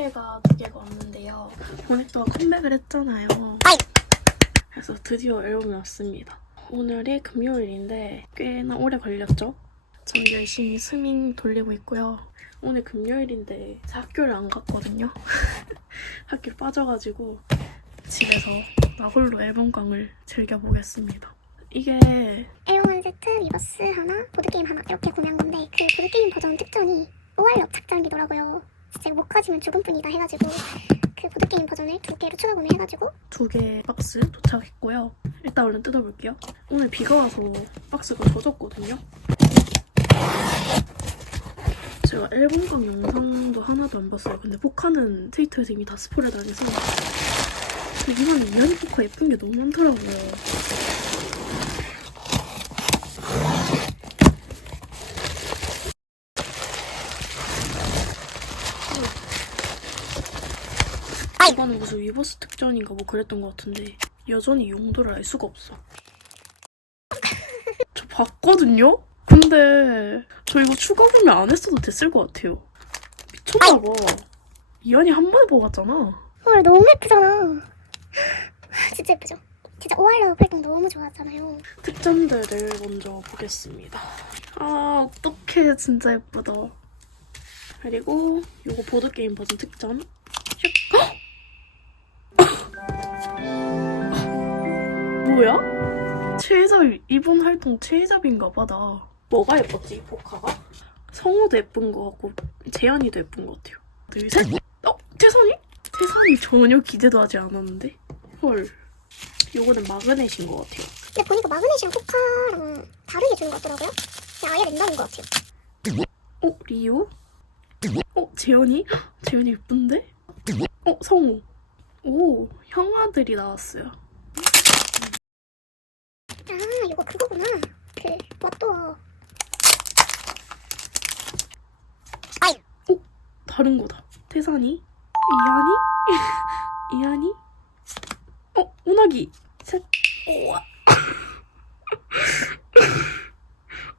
택배가 두 개가 왔는데요. 보넥터가 컴백을 했잖아요. 그래서 드디어 앨범이 왔습니다. 오늘이 금요일인데 꽤나 오래 걸렸죠? 전 열심히 스밍 돌리고 있고요. 오늘 금요일인데 학교를 안 갔거든요. 학교 빠져가지고 집에서 나 홀로 앨범광을 즐겨보겠습니다. 이게 앨범 한 세트, 리버스 하나, 보드게임 하나 이렇게 구매한 건데 그 보드게임 버전 특전이 5알력 착장기더라고요. 진짜 이거 못 가지면 죽을 뿐이다 해가지고 그 보드게임 버전을 두 개로 추가 구매해가지고 두 개 박스 도착했고요. 일단 얼른 뜯어볼게요. 오늘 비가 와서 박스가 젖었거든요. 제가 앨범광 영상도 하나도 안 봤어요. 근데 포카는 트위터에서 이미 다 스포를 당해서 이번에 이현이 포카 예쁜 게 너무 많더라고요. 이거는 무슨 위버스 특전인가 뭐 그랬던 것 같은데 여전히 용도를 알 수가 없어. 저 봤거든요? 근데 저 이거 추가 구매 안 했어도 됐을 것 같아요. 미쳤나 봐. 이한이 한 번에 보고 갔잖아. 헐 너무 예쁘잖아. 진짜 예쁘죠? 진짜 5알력 활동 너무 좋아하잖아요. 특전들을 먼저 보겠습니다. 아 어떡해 진짜 예쁘다. 그리고 요거 보드게임 버전 특전. 뭐야? 최애잡 이번 활동 최애잡인가 봐 나. 뭐가 예뻤지 이 포카가? 성우도 예쁜 거 같고 재현이도 예쁜 거 같아요. 둘 셋. 어 태선이? 태선이 전혀 기대도 하지 않았는데. 헐. 요거는 마그넷인 것 같아요. 근데 보니까 마그네시랑 포카랑 다르게 주는 것 같더라고요. 그냥 아예 랜덤인 것 같아요. 어, 리오? 어, 재현이? 헉, 재현이 예쁜데? 어, 성우. 오, 형아들이 나왔어요. 아 이거 그거구나. 그 뭣도 다른 거다. 태산이? 이한이? 이한이? 어, 운하기. 셋. 우와.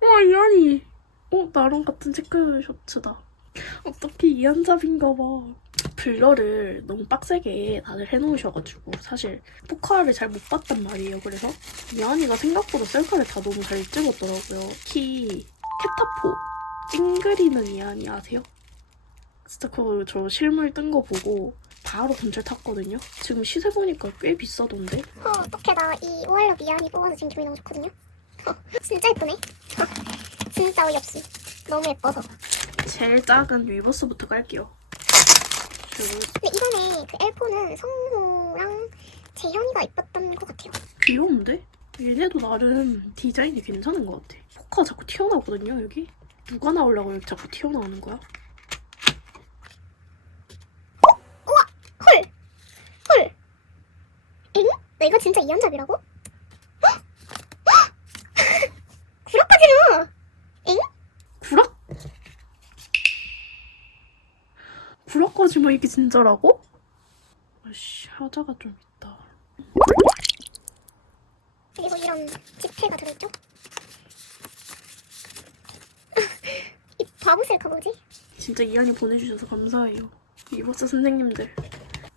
와, 이한이. 어, 나랑 같은 체크 셔츠다. 어떻게 이한잡인가 봐. 블러를 너무 빡세게 다들 해놓으셔가지고 사실 포카를 잘 못 봤단 말이에요. 그래서 이한이가 생각보다 셀카를 다 너무 잘 찍었더라고요. 특히 캣타포 찡그리는 이한이 아세요? 진짜 그거 저 실물 뜬 거 보고 바로 검찰 탔거든요. 지금 시세 보니까 꽤 비싸던데. 어, 어떡해 나이 5알력 이안이 뽑아서 지금 기분이 너무 좋거든요. 어, 진짜 예쁘네. 진짜 어이없음. 너무 예뻐서. 제일 작은 위버스부터 깔게요. 그 근데 이번에 그 엘포는 성우랑 재현이가 이뻤던 것 같아요. 귀여운데? 얘네도 나름 디자인이 괜찮은 것 같아. 포카 자꾸 튀어나오거든요, 여기. 누가 나오려고 여기 자꾸 튀어나오는 거야? 헐! 헐! 엥? 나 이거 진짜 이연잡이라고? 헉! 헉! 구라까지 나! 엥? 구락? 구락까지만 이게 진짜라고? 아씨, 하자가 좀 있다. 그리고 이런 지폐가 들어있죠? 이 바보 셀카 뭐지? 진짜 이한이 보내주셔서 감사해요. 위버스 선생님들.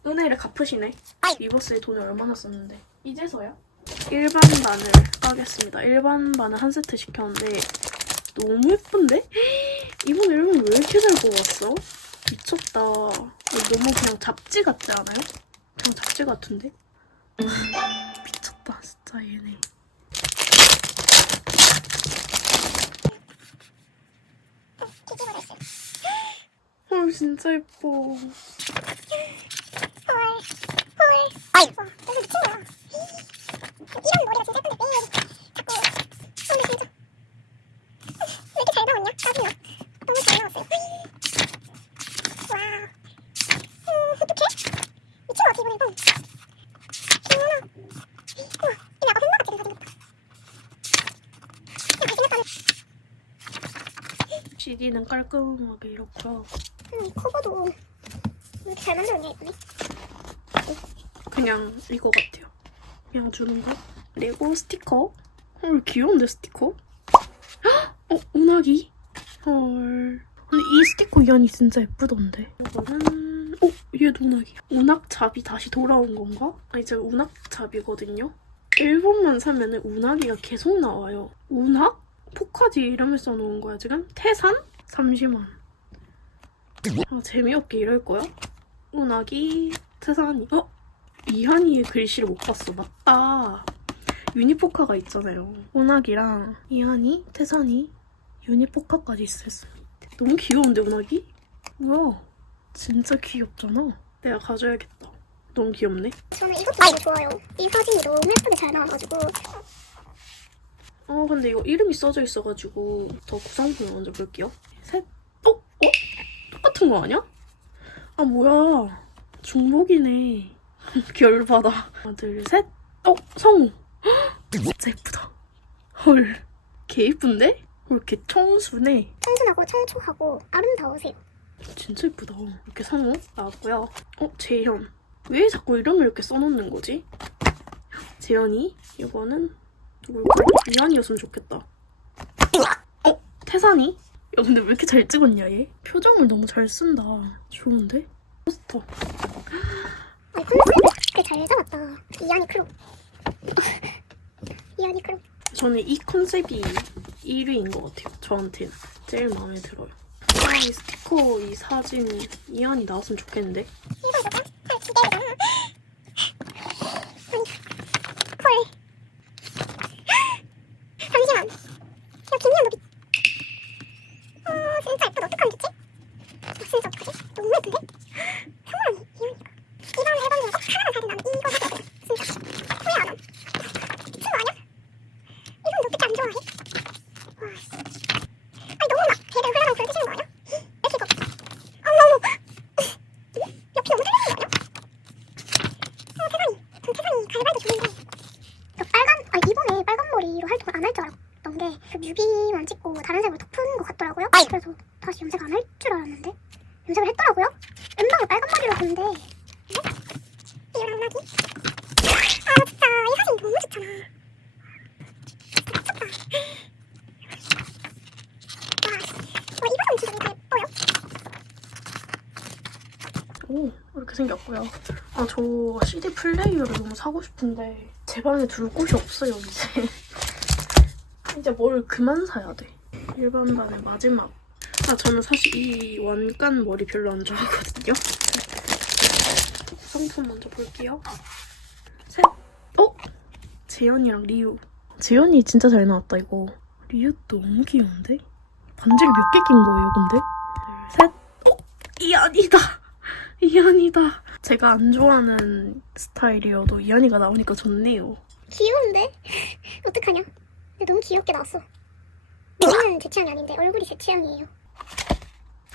은혜를 갚으시네. 위버스에 돈을 얼마나 썼는데. 이제서야? 일반 반을 까겠습니다. 일반 반을 한 세트 시켰는데 너무 예쁜데? 이번 앨범 왜 이렇게 잘 뽑았어? 미쳤다. 너무 그냥 잡지 같지 않아요? 그냥 잡지 같은데? 미쳤다 진짜 얘네. 헐 진짜 예뻐. 거야. 이런 머리가 진짜 예쁜데 왜 자꾸. 근데 진짜. 왜 이렇게 잘 나왔냐? 짜증나. 너무 잘 나왔어요. 와. 음, 어떡해? 미친 거 같아, 이번에 이거. 김연아. 우와, 이거 약간 혼마 같이 생겼다. 이거 생겼다는. CD는 깔끔하게 이렇고요. 음, 이 커버도 왜 이렇게 잘 만들었냐, 이번에. 그냥 이거 같아요. 그냥 주는 거. 그리고 스티커. 헐 귀여운데 스티커? 헉! 어 운하기? 헐. 근데 이 스티커 이 안이 진짜 예쁘던데. 이거는 어? 얘도 운학이야. 운학잡이 다시 돌아온 건가? 아니 제가 운학잡이거든요. 일본만 사면은 운학이가 계속 나와요. 운학? 포카지 이름을 써놓은 거야 지금? 태산? 잠시만. 아 재미없게 이럴 거야? 운학이 태산이 어? 이한이의 글씨를 못 봤어. 맞다. 유니포카가 있잖아요. 운학이랑 이한이, 태산이, 유니포카까지 있었습니다. 너무 귀여운데 운학이? 뭐야? 진짜 귀엽잖아. 내가 가져야겠다. 너무 귀엽네. 저는 이것도 너무 좋아요. 이 사진이 너무 예쁘게 잘 나와가지고 어 근데 이거 이름이 써져 있어가지고 더 구성품을 먼저 볼게요. 셋. 어? 어? 똑같은 거 아니야? 아 뭐야? 중복이네. 열받아. 하나 둘 셋. 어? 성우. 헉, 진짜 예쁘다. 헐. 개 예쁜데? 왜 이렇게 청순해? 청순하고 청초하고 아름다우세요. 진짜 예쁘다. 이렇게 성우 나왔고요. 어, 재현. 왜 자꾸 이름을 이렇게 써놓는 거지? 재현이. 이거는 누굴까? 이한이었으면 좋겠다. 어, 태산이. 야, 근데 왜 이렇게 잘 찍었냐, 얘? 표정을 너무 잘 쓴다. 좋은데? 포스터. 아니 컨셉을 꽤잘 잡았다. 이안이 크롭. 이안이 크롭. 저는 이 컨셉이 1위인 것 같아요. 저한테는. 제일 마음에 들어요. 아, 이 스티커, 이 사진, 이한이 나왔으면 좋겠는데? 일반 저장? 할 기대되잖아. 아니, 헐. 잠시만. 야, 김미연 너비. 어, 진짜 예쁘다. 어떡하면 좋지? 아, 진짜 어떡하지? 너무 예쁜데? 성우라니, 이현이가. 이번 앨범 중에 꼭 하나만 사긴 나는 이거 사줘야 돼. 진짜. 후회 안 함. 미친 거 아니야? 이건 너 어떻게 안 좋아해? 와, 씨. 아니, 너무 막 배를 흘러가고 그렇게 치는 거 아니야? 왜 이렇게 이거. 어머, 어머. 옆이 너무 뚫리는 거 아니야? 어, 태산이. 전 태산이 갈발도 좋은데. 그 빨간, 아 이번에 빨간 머리로 활동을 안 할 줄 알았던 게, 그 뮤비만 찍고 다른 색으로 덮은 것 같더라고요. 그래서 다시 염색 안 할 줄 알았는데, 염색을 했더라고요. 음방을 빨간 머리로 했는데, 네? 이런 나기? 아, 진짜, 이 사진 너무 좋잖아. 진짜 미쳤다. 와, 와, 이 버전 진짜 너무 예뻐요. 오, 생겼고요. 아, 저 CD 플레이어를 너무 사고 싶은데 제 방에 둘 곳이 없어요, 이제. 이제 뭘 그만 사야 돼. 일반반의 마지막. 아, 저는 사실 이 완간 머리 별로 안 좋아하거든요. 구성품 먼저 볼게요. 셋. 어? 재현이랑 리우. 재현이 진짜 잘 나왔다, 이거. 리우 너무 귀여운데? 반지를 몇 개 낀 거예요, 근데? 둘, 셋. 어? 이안이다. 이한이다. 제가 안 좋아하는 스타일이어도 이한이가 나오니까 좋네요. 귀여운데? 어떡하냐? 근데 너무 귀엽게 나왔어. 머리는 제 취향이 아닌데 얼굴이 제 취향이에요.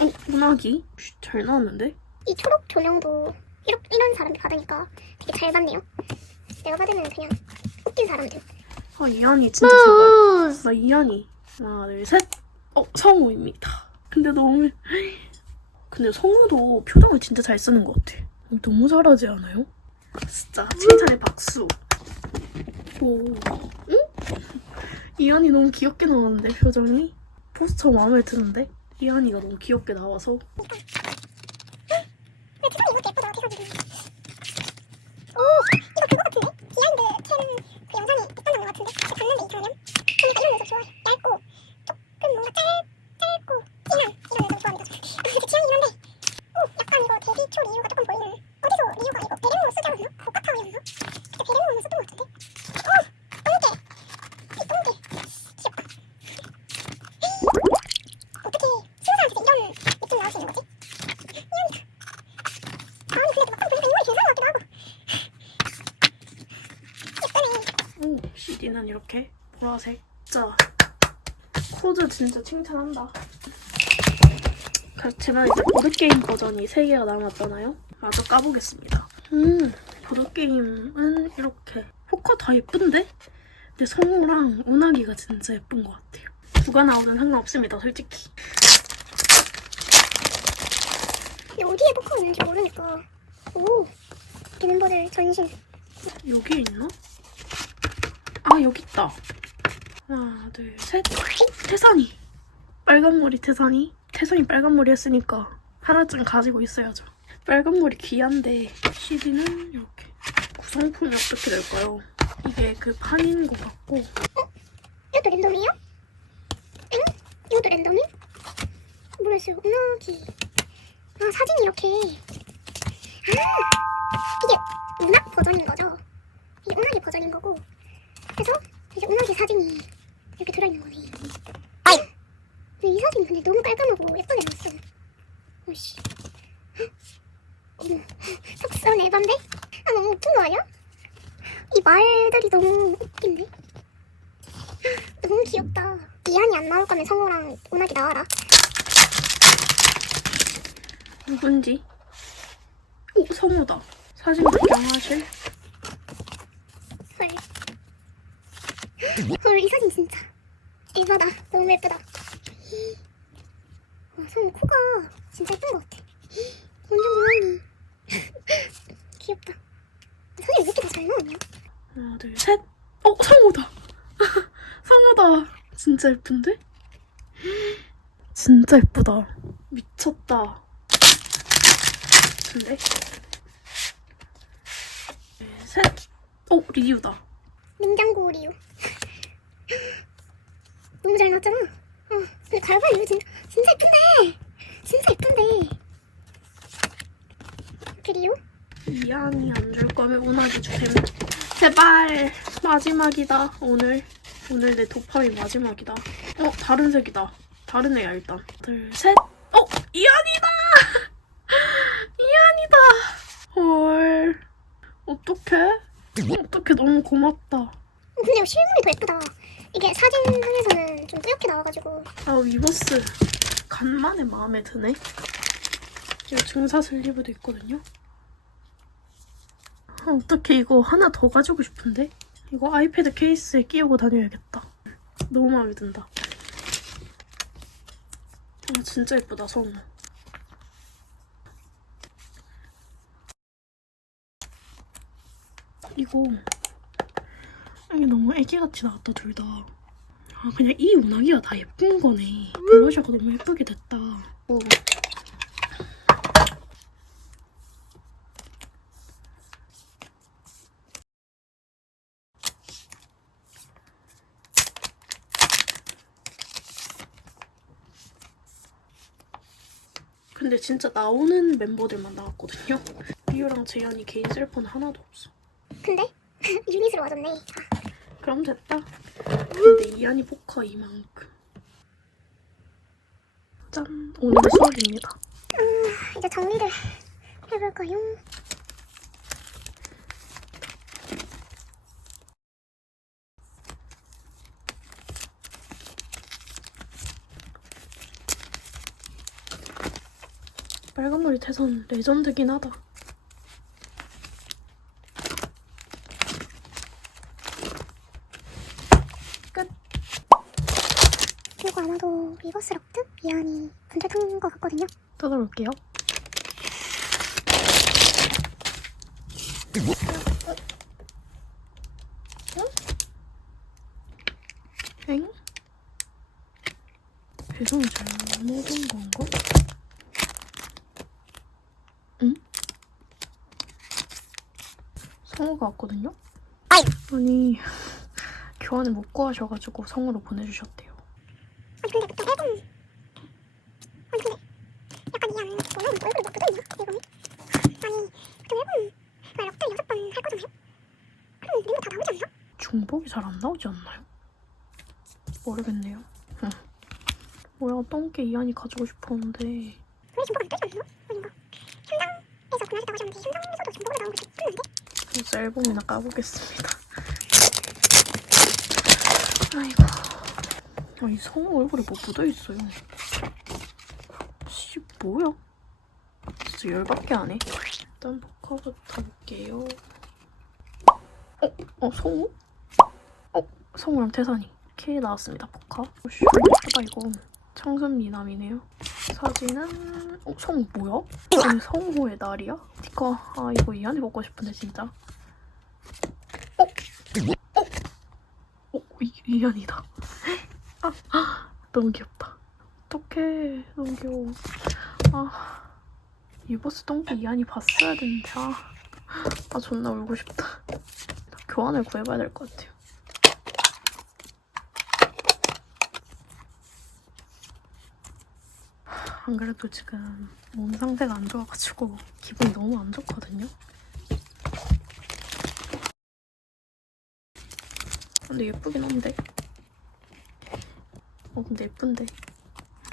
어, 문학이? 쉿, 잘 나왔는데? 이 초록 조명도 이런, 이런 사람이 받으니까 되게 잘 받네요. 내가 받으면 그냥 웃긴 사람들. 아, 이한이 진짜 제발. 나 이한이. 하나, 둘, 셋. 어, 성우입니다. 근데 너무. 근데 성우도 표정을 진짜 잘 쓰는 것 같아. 너무 잘하지 않아요? 진짜 칭찬의 박수. 오, 응? 이한이 너무 귀엽게 나왔는데 표정이 포스터 마음에 드는데 이한이가 너무 귀엽게 나와서 근데 세상에 이것도 예쁘다 대가지고. 오 이거 그거 같은데? 비하인드 캔 그 영상에 있던 장면 같은데? 그 봤는데 이 장면? 그러니까 이런 여자 좋아해. 얇고 조금 뭔가 짧 짧고 진한 이런 여자 좋아합니다. 제 취향이긴 한데. 오 약간 이거 데뷔 초 리유가 조금 보이는. 어디서 리유가 이거 배경으로 쓰지 않았나? 복각하고 있나? 그때 배경으로 썼던 것 같은데. 오 똥개 이 똥개 귀엽다. 어떻게 스무 살한테 이런 느낌 나올 수 있는 거지? 이러니까. 아니 근데 막상 보니까 인물이 괜찮은 것 같기도 하고 예쁘네 오, CD는 이렇게 보라색. 진짜 코드 진짜 칭찬한다. 그렇지만 이제 보드게임 버전이 3개가 남았잖아요. 마저 까보겠습니다. 음, 보드게임은 이렇게. 효과 다 예쁜데? 근데 성우랑 운하기가 진짜 예쁜 것 같아요. 누가 나오든 상관없습니다, 솔직히. 근데 어디에 포커 있는지 모르니까 오이 멤버들 전신 여기 있나? 아, 여기 있다. 하나, 둘, 셋. 어, 태산이. 빨간 머리 태산이. 태산이 빨간 머리 했으니까 하나쯤 가지고 있어야죠. 빨간 머리 귀한데 CD는 이렇게 구성품이 어떻게 될까요? 이게 그 판인 것 같고 이것도 랜덤이에요? 응? 이것도 랜덤이? 모르겠어요. 운하기. 아, 사진이 이렇게. 아, 이게 운학 버전인 거죠? 이게 운하기 버전인 거고. 그래서 이제 운하기 사진이 이렇게 들어있는 거네. 근데 이 사진 근데 너무 깔끔하고 예쁘게 나왔어. 오씨. 어머, 속선 에반데? 아, 너무 웃긴 거 아니야? 이 말들이 너무 웃긴데? 너무 귀엽다. 이한이 안 나올 거면 성우랑 운하기 나와라. 누군지 오 성우다 사진 구경하실 헐. 헐, 이 사진 진짜. 이바다. 너무 예쁘다. 와, 성우 코가 진짜 예쁜 것 같아. 완전 고양이. 귀엽다. 사진 왜 이렇게 다잘 나왔냐? 하나 둘 셋 어 성우다 성우다 진짜 예쁜데? 진짜 예쁘다 미쳤다 근데 셋 어 리유다 냉장고 리우. 너무 잘 나왔잖아. 어, 근데 갈발 리우 진짜, 진짜 예쁜데. 진짜 예쁜데. 리우? 이안이 안 줄 거면 운하기 주셈 제발 마지막이다 오늘. 오늘 내 도파민 마지막이다. 어 다른 색이다. 다른 애야 일단. 둘 셋 어 이안이다! 이안이다! 헐. 어떡해? 어떡해? 너무 고맙다. 근데 이거 실물이 더 예쁘다. 이게 사진상에서는 좀 뿌옇게 나와가지고. 아 위버스 간만에 마음에 드네. 이거 중사 슬리브도 있거든요. 아, 어떡해. 이거 하나 더 가지고 싶은데? 이거 아이패드 케이스에 끼우고 다녀야겠다. 너무 마음에 든다. 아 진짜 예쁘다 성우. 이거 이게 너무 애기같이 나왔다 둘 다. 아 그냥 이 운하기가 다 예쁜 거네. 블러셔가 너무 예쁘게 됐다. 어. 근데 진짜 나오는 멤버들만 나왔거든요. 리우랑 재현이 개인 셀폰 하나도 없어. 근데? 유닛으로 와줬네. 아, 그럼 됐다. 근데 이안이 포커 이만큼. 짠, 오늘 수업입니다. 이제 정리를 해볼까요? 빨간머리 태선 레전드긴 하다. 끝. 이거 아마도 리버스 럭드 미안이 분출한 것 같거든요. 뜯어볼게요. 엥? 배송이 잘못 온 건가? 응? 성우가 왔거든요? 아니 교환을 못 구하셔가지고 성우로 보내주셨대요. 아니 근데 보통 앨범 아니 근데 약간 이안 원래 얼굴이 막 묻어있나? 앨범이? 아니 보통 앨범 그 럭드 여섯 번 할 거잖아요? 그럼 멤버 다 나오지 않나? 중복이 잘 안 나오지 않나요? 모르겠네요. 응. 뭐야, 똥개 이안이 가지고 싶었는데. 그래서 앨범이나 까보겠습니다. 아이고. 아, 이 성우 얼굴에 뭐 묻어있어요. 씨, 뭐야? 진짜 열받게 안 해. 일단 포커부터 볼게요. 어? 어, 성우? 어, 성우랑 태산이. K 나왔습니다, 포커. 오씨, 예쁘다, 이거. 청순 미남이네요. 사진은, 어, 성우 뭐야? 아니, 성우의 날이야? 스티커. 아, 이거 이안이 먹고 싶은데, 진짜. 어? 어? 어, 이, 이 안이다. 아, 아, 너무 귀엽다. 어떡해. 너무 귀여워. 아, 유버스 똥개 이한이 봤어야 되는데 아, 아 존나 울고 싶다. 교환을 구해봐야 될 것 같아요. 안 그래도 지금 몸 상태가 안 좋아가지고 기분이 너무 안 좋거든요. 근데 예쁘긴 한데. 어 근데 예쁜데.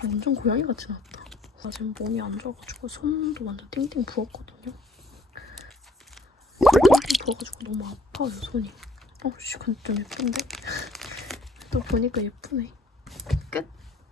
완전 고양이 같이 나왔다. 나 지금 몸이 안 좋아가지고 손도 완전 띵띵 부었거든요. 띵띵 부어가지고 너무 아파요 손이. 어씨 근데 좀 예쁜데? 또 보니까 예쁘네.